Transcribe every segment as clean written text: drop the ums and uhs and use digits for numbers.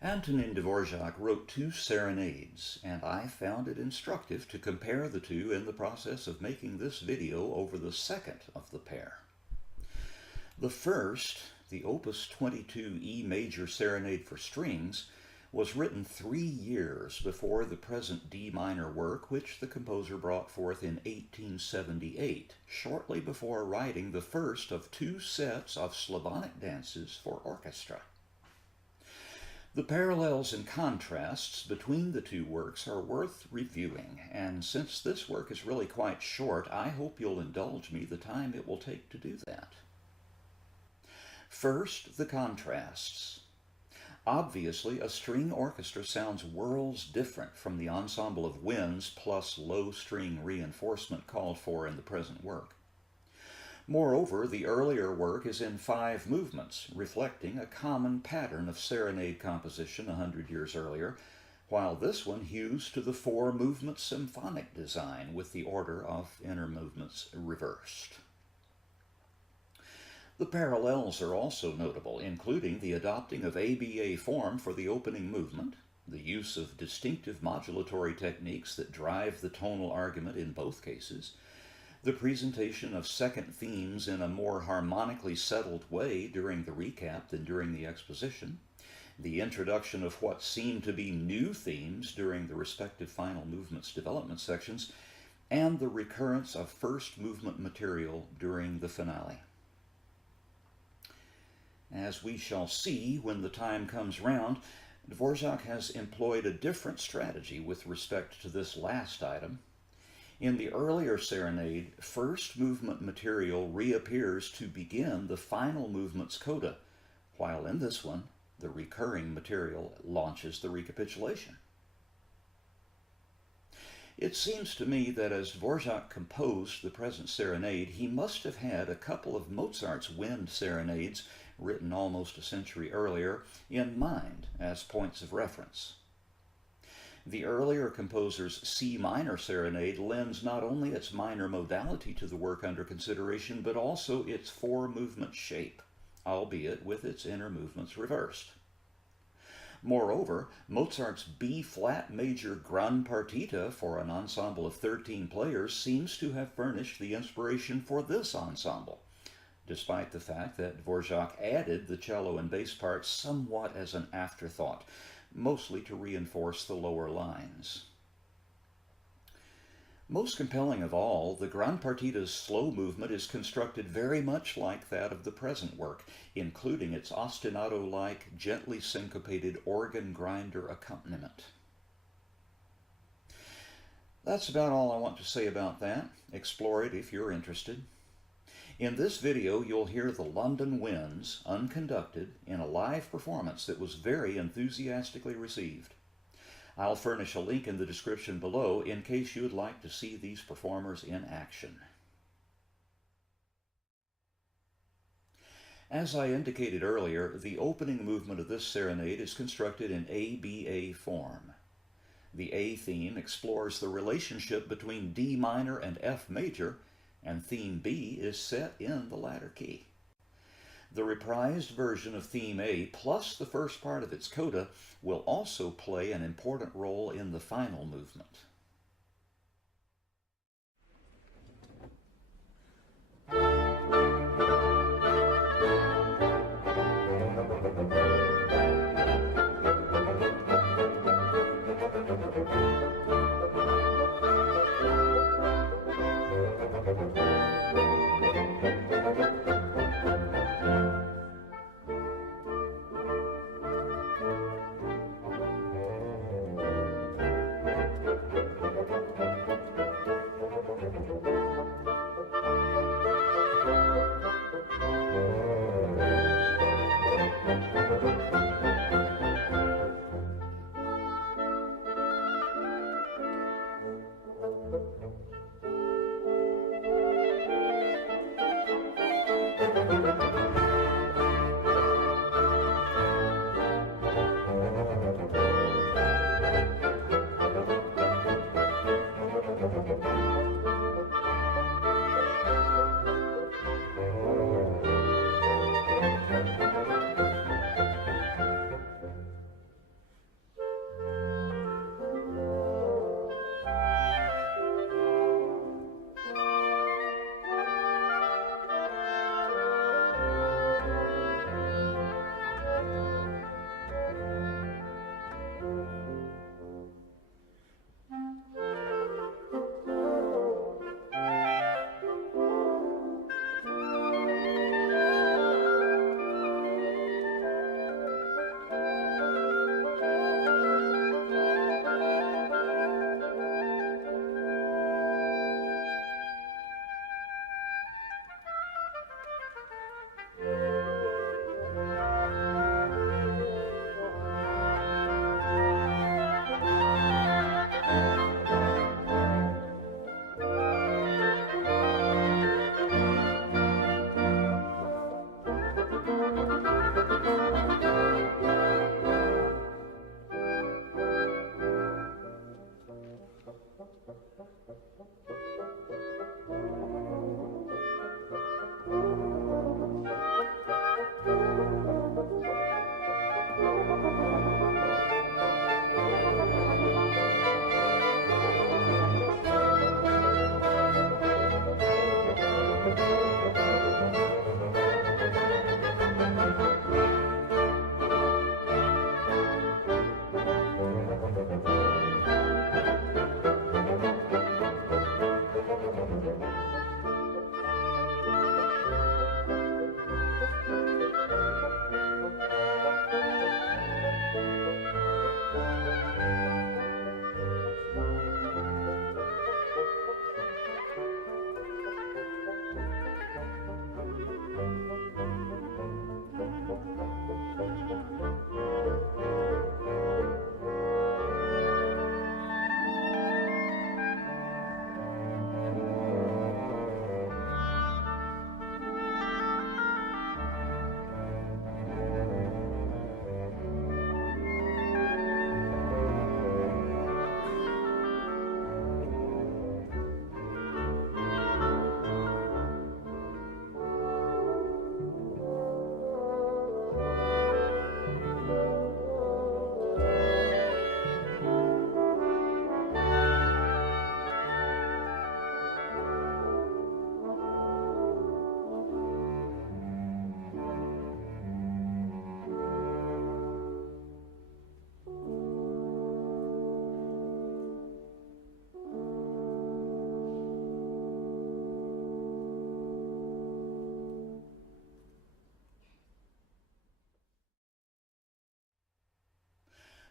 Antonin Dvořák wrote 2 serenades, and I found it instructive to compare the two in the process of making this video over the second of the pair. The first, the Opus 22 E major serenade for strings, was written 3 years before the present D minor work, which the composer brought forth in 1878, shortly before writing the first of 2 sets of Slavonic dances for orchestra. The parallels and contrasts between the 2 works are worth reviewing, and since this work is really quite short, I hope you'll indulge me the time it will take to do that. First, the contrasts. Obviously, a string orchestra sounds worlds different from the ensemble of winds plus low string reinforcement called for in the present work. Moreover, the earlier work is in 5 movements, reflecting a common pattern of serenade composition 100 years earlier, while this one hews to the 4-movement symphonic design with the order of inner movements reversed. The parallels are also notable, including the adopting of ABA form for the opening movement, the use of distinctive modulatory techniques that drive the tonal argument in both cases, the presentation of second themes in a more harmonically settled way during the recap than during the exposition, the introduction of what seem to be new themes during the respective final movements development sections, and the recurrence of first movement material during the finale. As we shall see when the time comes round, Dvořák has employed a different strategy with respect to this last item. In the earlier serenade, first movement material reappears to begin the final movement's coda, while in this one, the recurring material launches the recapitulation. It seems to me that as Dvořák composed the present serenade, he must have had a couple of Mozart's wind serenades, written almost a century earlier, in mind as points of reference. The earlier composer's C minor serenade lends not only its minor modality to the work under consideration, but also its 4-movement shape, albeit with its inner movements reversed. Moreover, Mozart's B-flat major Gran Partita for an ensemble of 13 players seems to have furnished the inspiration for this ensemble, despite the fact that Dvořák added the cello and bass parts somewhat as an afterthought, mostly to reinforce the lower lines. Most compelling of all, the Gran Partita's slow movement is constructed very much like that of the present work, including its ostinato-like, gently syncopated organ grinder accompaniment. That's about all I want to say about that. Explore it if you're interested. In this video, you'll hear the London Winds, unconducted, in a live performance that was very enthusiastically received. I'll furnish a link in the description below in case you would like to see these performers in action. As I indicated earlier, the opening movement of this serenade is constructed in ABA form. The A theme explores the relationship between D minor and F major, and theme B is set in the latter key. The reprised version of theme A, plus the first part of its coda, will also play an important role in the final movement.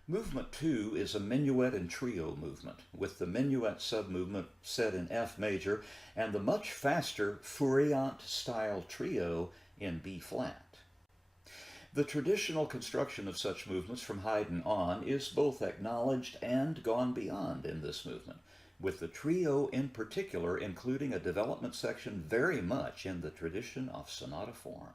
Movement 2 is a minuet and trio movement, with the minuet submovement set in F major and the much faster Furiant-style trio in B flat. The traditional construction of such movements from Haydn on is both acknowledged and gone beyond in this movement, with the trio in particular including a development section very much in the tradition of sonata form.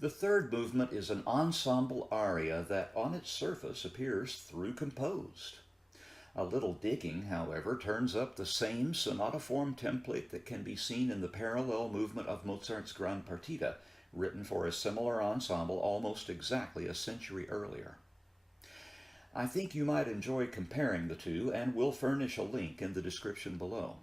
The third movement is an ensemble aria that on its surface appears through composed. A little digging, however, turns up the same sonata form template that can be seen in the parallel movement of Mozart's Grand Partita, written for a similar ensemble almost exactly a century earlier. I think you might enjoy comparing the two, and will furnish a link in the description below.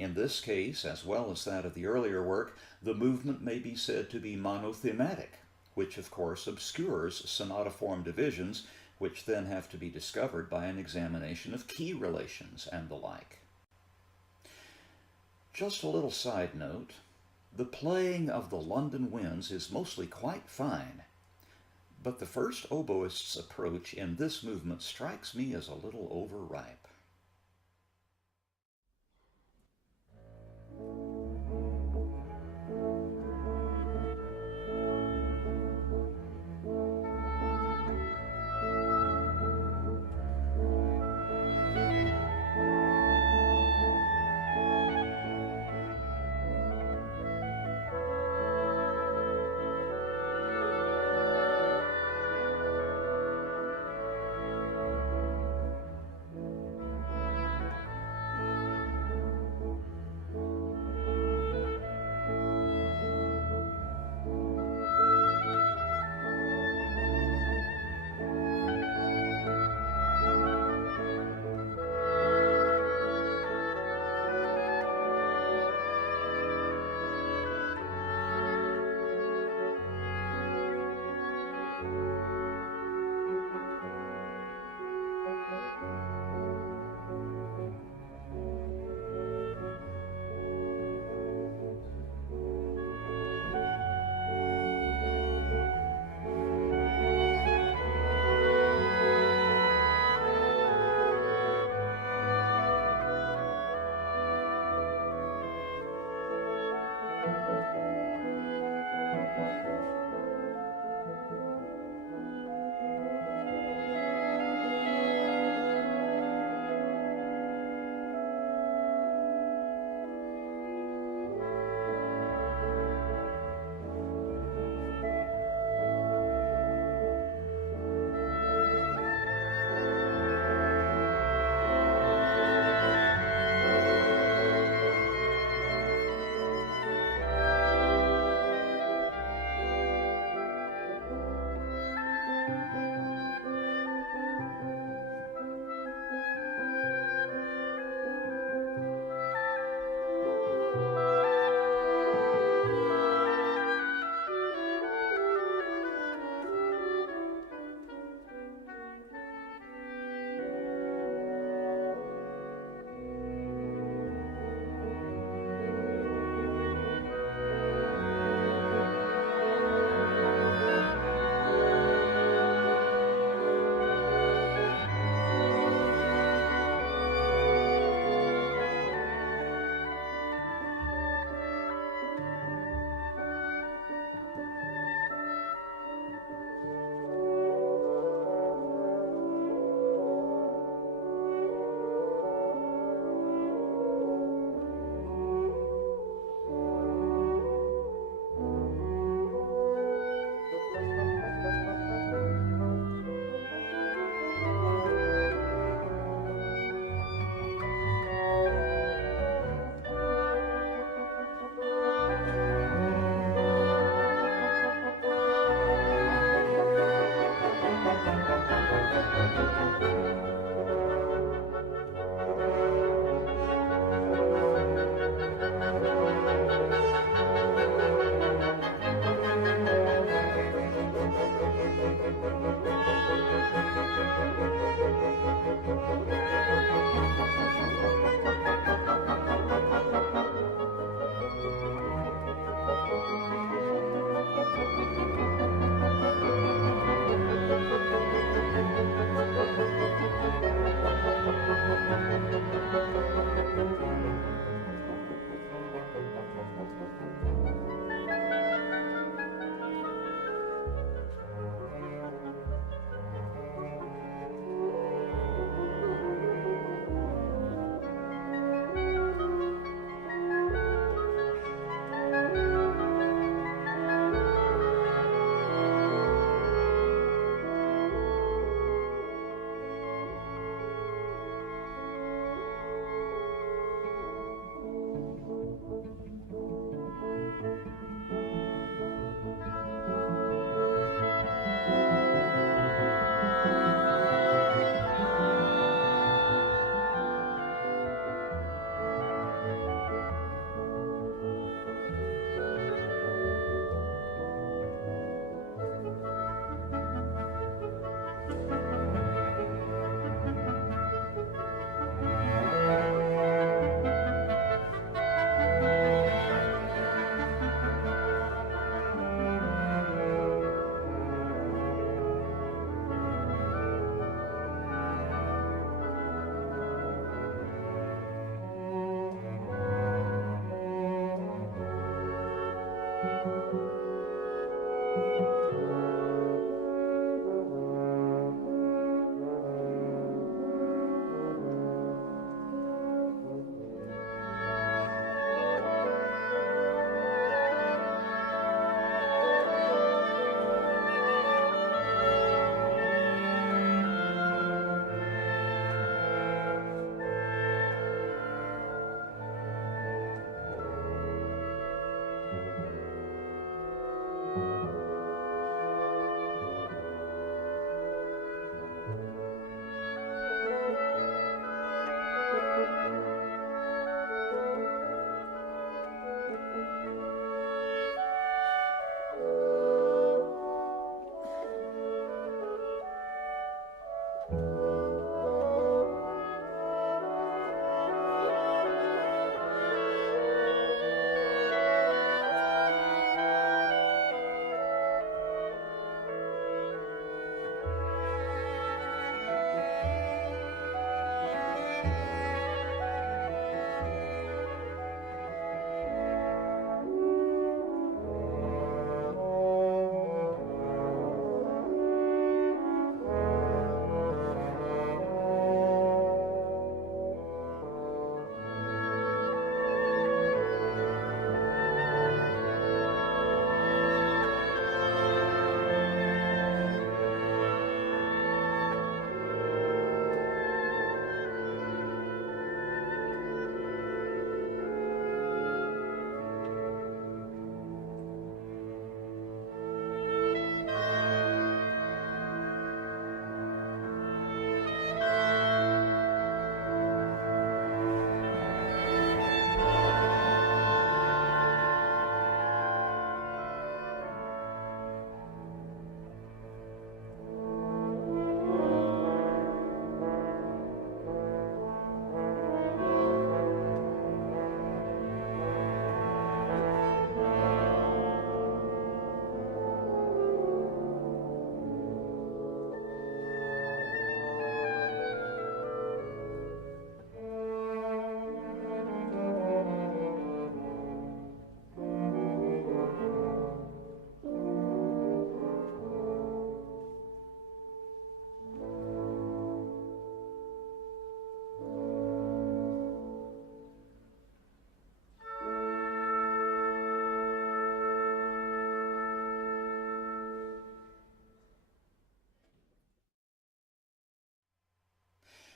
In this case, as well as that of the earlier work, the movement may be said to be monothematic, which of course obscures sonata form divisions, which then have to be discovered by an examination of key relations and the like. Just a little side note, the playing of the London winds is mostly quite fine, but the first oboist's approach in this movement strikes me as a little overripe.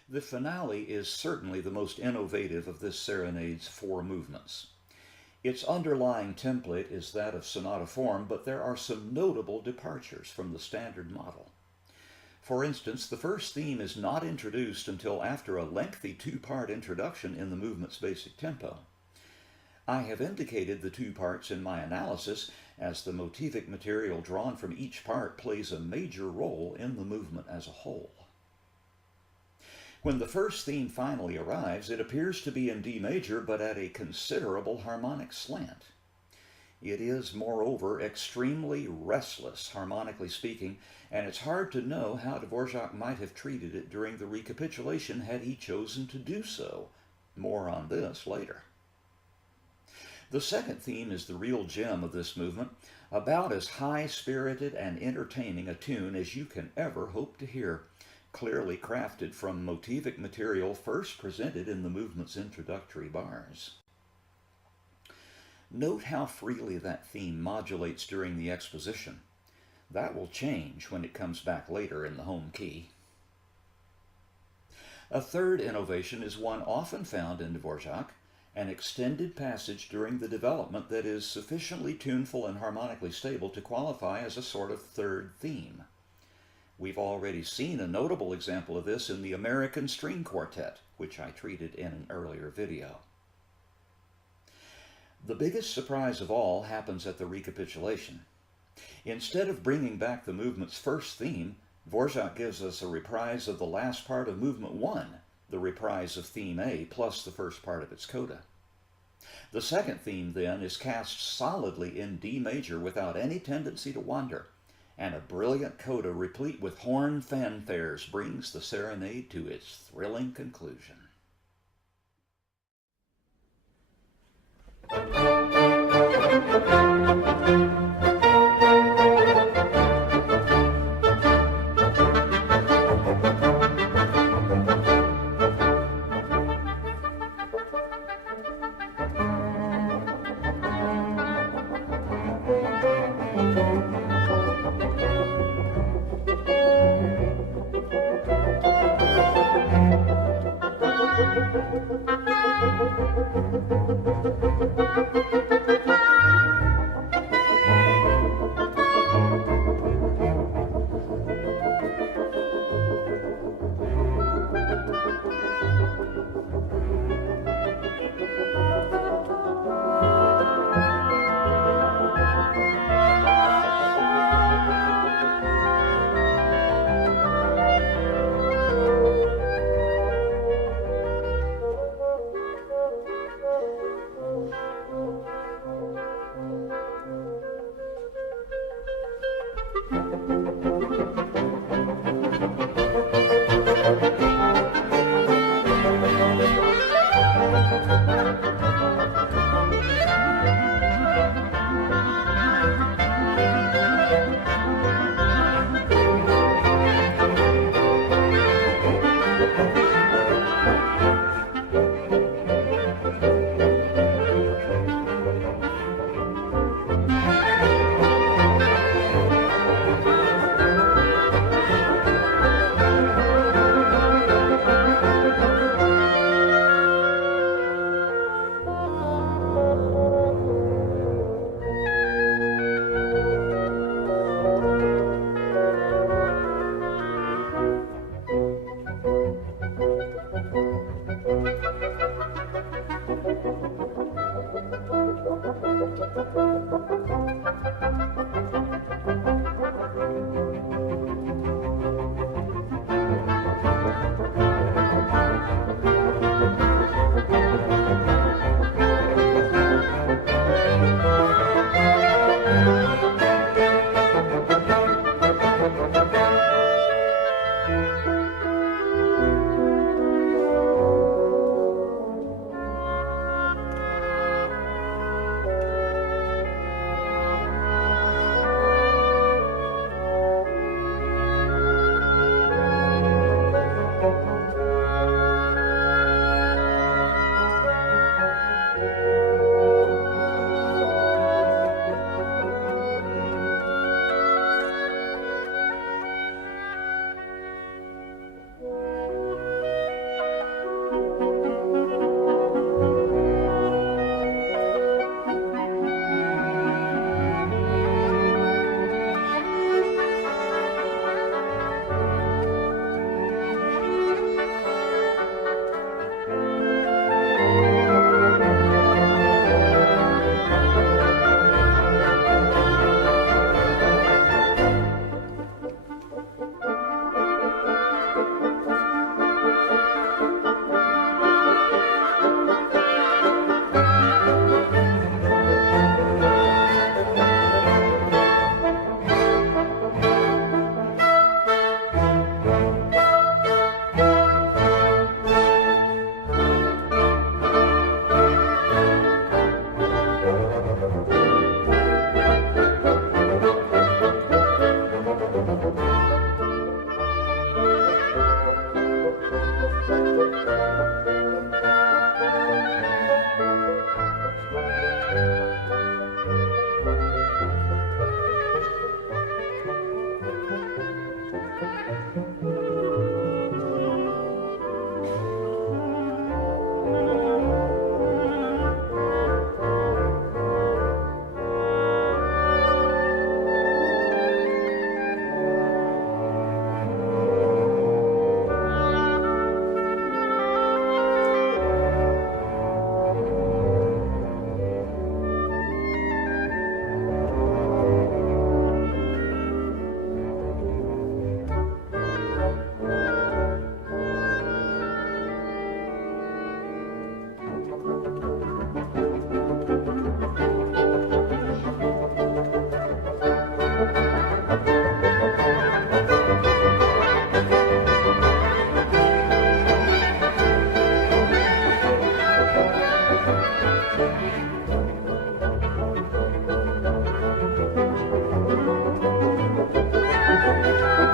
The finale is certainly the most innovative of this serenade's 4 movements. Its underlying template is that of sonata form, but there are some notable departures from the standard model. For instance, the first theme is not introduced until after a lengthy 2-part introduction in the movement's basic tempo. I have indicated the 2 parts in my analysis, as the motivic material drawn from each part plays a major role in the movement as a whole. When the first theme finally arrives, it appears to be in D major, but at a considerable harmonic slant. It is, moreover, extremely restless, harmonically speaking, and it's hard to know how Dvořák might have treated it during the recapitulation had he chosen to do so. More on this later. The second theme is the real gem of this movement, about as high-spirited and entertaining a tune as you can ever hope to hear, clearly crafted from motivic material first presented in the movement's introductory bars. Note how freely that theme modulates during the exposition. That will change when it comes back later in the home key. A third innovation is one often found in Dvořák, an extended passage during the development that is sufficiently tuneful and harmonically stable to qualify as a sort of third theme. We've already seen a notable example of this in the American String Quartet, which I treated in an earlier video. The biggest surprise of all happens at the recapitulation. Instead of bringing back the movement's first theme, Dvořák gives us a reprise of the last part of movement 1, the reprise of theme A, plus the first part of its coda. The second theme, then, is cast solidly in D major without any tendency to wander, and a brilliant coda replete with horn fanfares brings the serenade to its thrilling conclusion.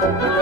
Thank you.